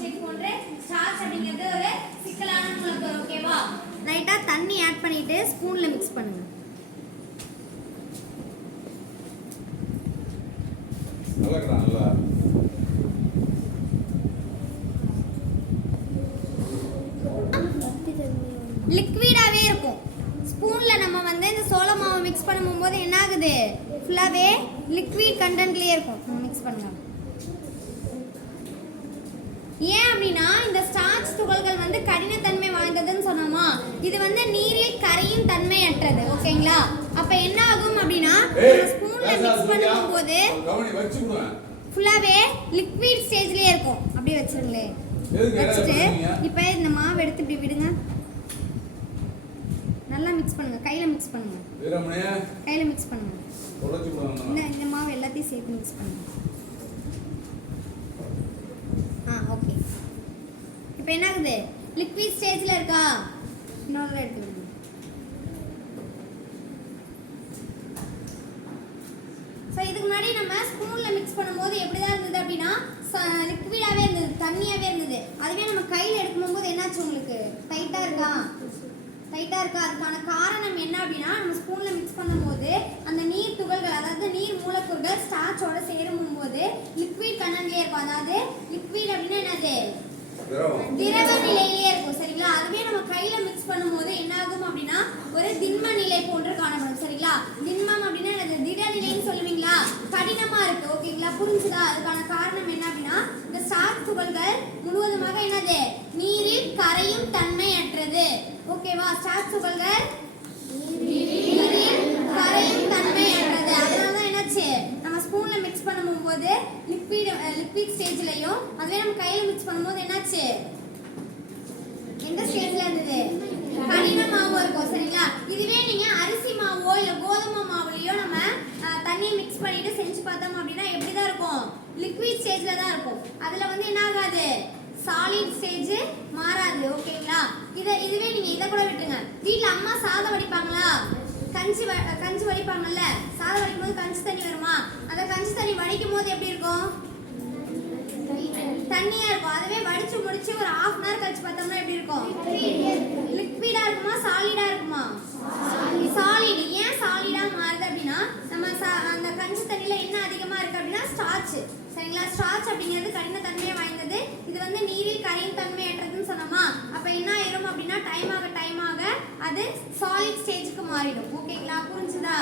Check போன்ற starch அப்படிங்கிறது ஒரு சிக்கலான மூலப்பொருள் ஓகேவா ரைட்டா தண்ணி ஆட் பண்ணிட்டு ஸ்பூன்ல மிக்ஸ் பண்ணுங்க. லிக்விடாவே இருக்கும். ஸ்பூனில் நம்ம வந்து இந்த சோள மாவை மிக்ஸ் பண்ணும்போது என்ன ஆகுது ஃபுல்லாகவே லிக்விட் கண்டென்ட்லேயே இருக்கும். மிக்ஸ் பண்ணலாம். ஏன் அப்படின்னா இந்த ஸ்டார்ச் துகள்கள் வந்து கடினத்தன்மை வாய்ந்ததுன்னு சொன்னோமா? இது வந்து நீரில் கரையும் தன்மையற்றது ஓகேங்களா? அப்ப என்ன ஆகும் அப்படின்னா ஸ்பூன்ல மிக்ஸ். பண்ணும்போது ஃபுல்லாவே லிக்விட் ஸ்டேஜ்லயே இருக்கும். அப்படியே வச்சிருங்களே வச்சுட்டு? இப்போ இந்த மாவு எடுத்து இப்படி விடுங்க. நல்லா மிக்ஸ் பண்ணுங்க. கையில மிக்ஸ் பண்ணுங்க. கையில மிக்ஸ் பண்ணுங்க. இந்த மாவு எல்லாத்தையும் சேர்த்து மிக்ஸ் பண்ணுங்க. இப்போ என்ன ஆகுது லிக்விட் ஸ்டேஜில் இருக்கா? இன்னொரு எடுத்து ஸோ இதுக்கு முன்னாடி நம்ம ஸ்பூனில் மிக்ஸ் பண்ணும்போது எப்படி தான் இருந்தது அப்படின்னா லிக்விடாகவே இருந்தது தண்ணியாகவே இருந்தது. அதுவே நம்ம கையில் எடுக்கும்போது என்னாச்சு உங்களுக்கு? டைட்டாக இருக்கா? டைட்டாக இருக்கா? அதுக்கான காரணம் என்ன அப்படின்னா நம்ம ஸ்பூனில் மிக்ஸ் பண்ணும்போது அந்த நீர் துகள்கள் அதாவது நீர் மூலக்கூறுகள் ஸ்டார்ச்சோட சேரும் போது லிக்விட் கண்ணன்லயே இருக்கும். அதாவது லிக்விட் அப்படின்னா என்னது? திரவ நிலையிலே இருக்கும் சரிங்களா? அதுவே நம்ம கையில மிக்ஸ் பண்ணும்போது என்ன ஆகும் அப்படின்னா ஒரு திண்ம நிலை போன்று காணப்படும் சரிங்களா? திண்மம் அப்படின்னா என்னது? திட நிலைன்னு சொல்லுவீங்களா? கடினமா இருக்கு ஓகேங்களா? புரிஞ்சுதா? அதுக்கான காரணம் என்ன அப்படின்னா இந்த ஸ்டார் துகள்கள் முழுவதுமாக என்னது? நீரில் கரையும் தன்மை அற்றது ஓகேவா? ஸ்டார் துகள்கள் நீரில் கரையும் தன்மையற்றது. அதனால தான் என்னாச்சு? நம்ம ஸ்பூன்ல மிக்ஸ் பண்ணும்போது லிக்விட் லிக்விட் ஸ்டேஜ்லயும் அதுவே நம்ம கையில மிக்ஸ் பண்ணும்போது என்ன என்னாச்சு எந்த ஸ்டேஜ்ல இருந்தது? கடினமாவும் இருக்கும் சரிங்களா? இதுவே நீங்க அரிசி மாவோ இல்ல கோதுமை மாவுலயோ நம்ம தண்ணியை மிக்ஸ் பண்ணிட்டு செஞ்சு பார்த்தோம் அப்படின்னா எப்படிதான் இருக்கும்? லிக்விட் ஸ்டேஜ்ல தான் இருக்கும். அதுல வந்து என்ன ஆகாது? சாலிட் ஸ்டேஜ் மாறாது ஓகேங்களா? இத இதுவே நீங்க இதை கூட விட்டுருங்க. வீட்ல அம்மா சாதம் வடிப்பாங்களா? கஞ்சி வ- கஞ்சி வடிப்பாங்கல்ல? சாதம் வடிக்கும் போது கஞ்சி தண்ணி வருமா? அந்த கஞ்சி தண்ணி வடிக்கும் போது எப்படி இருக்கும்? தண்ணியா இருக்கும். அதுவே வடிச்சு முடிச்சு ஒரு ஹாஃப் அன் ஹவர் கழிச்சு பார்த்தோம்னா எப்படி இருக்கும்? லிக்விடா இருக்குமா? சாலிடா இருக்குமா? சாலிட் ஏன் சாலிடா மாறுது அப்படின்னா நம்ம சா- அந்த கஞ்சி தண்ணியில என்ன அதிகமா இருக்கு அப்படின்னா ஸ்டார்ச் சரிங்களா? ஸ்டார்ச் அப்படிங்கிறது கடின தன்மையை வாய்ந்தது. இது வந்து நீரில் கரையும் தன்மை ஏற்றதுன்னு சொன்னோமா? அப்ப என்ன ஆயிரும் அப்படின்னா டைம் ஆக டைம் ஆக அது சாலிட் ஸ்டேஜுக்கு மாறிடும். ஓகேங்களா புரிஞ்சுதா?